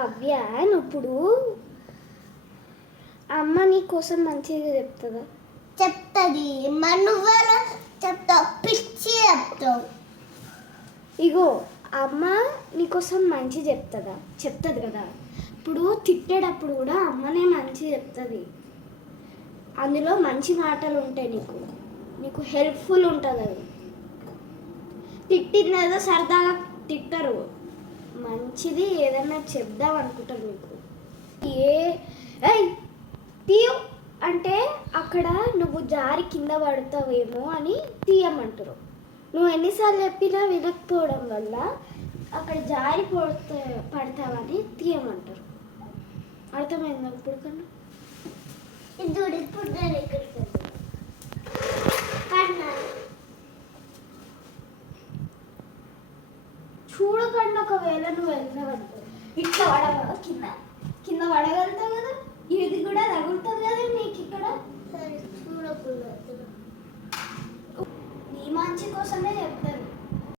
అవ్య ఇప్పుడు అమ్మ నీ కోసం మంచిగా చెప్తుందా? చెప్తుంది. మనువల చెప్తావు, పిచ్చి చెప్తావు. ఇగో అమ్మ నీకోసం మంచి చెప్తుంది కదా. ఇప్పుడు తిట్టేటప్పుడు కూడా అమ్మనే మంచి చెప్తుంది. అందులో మంచి మాటలు ఉంటాయి, నీకు హెల్ప్ఫుల్ ఉంటుంది. అది తిట్టిందేదో సరదాగా తిట్టరు, మంచిది ఏదైనా చెప్దాం అనుకుంటారు నీకు. తీయు అంటే అక్కడ నువ్వు జారి కింద పడతావేమో అని తీయమంటారు. నువ్వు ఎన్నిసార్లు చెప్పినా వినకపోవడం వల్ల అక్కడ జారి పడతావని తీయమంటారు. అర్థమైందా ఇప్పుడు కన్నా? ఇప్పుడు నేను ఇక్కడికి చూడకుండా ఒకవేళ నువ్వు వెళ్తావంటే ఇట్లా పడగలవా? కింద పడగలుగుతావు కదా, ఇది కూడా తగులుతుంది కదా నీకు ఇక్కడ. చూడకుండా నీ మంచి కోసమే చెప్తాను.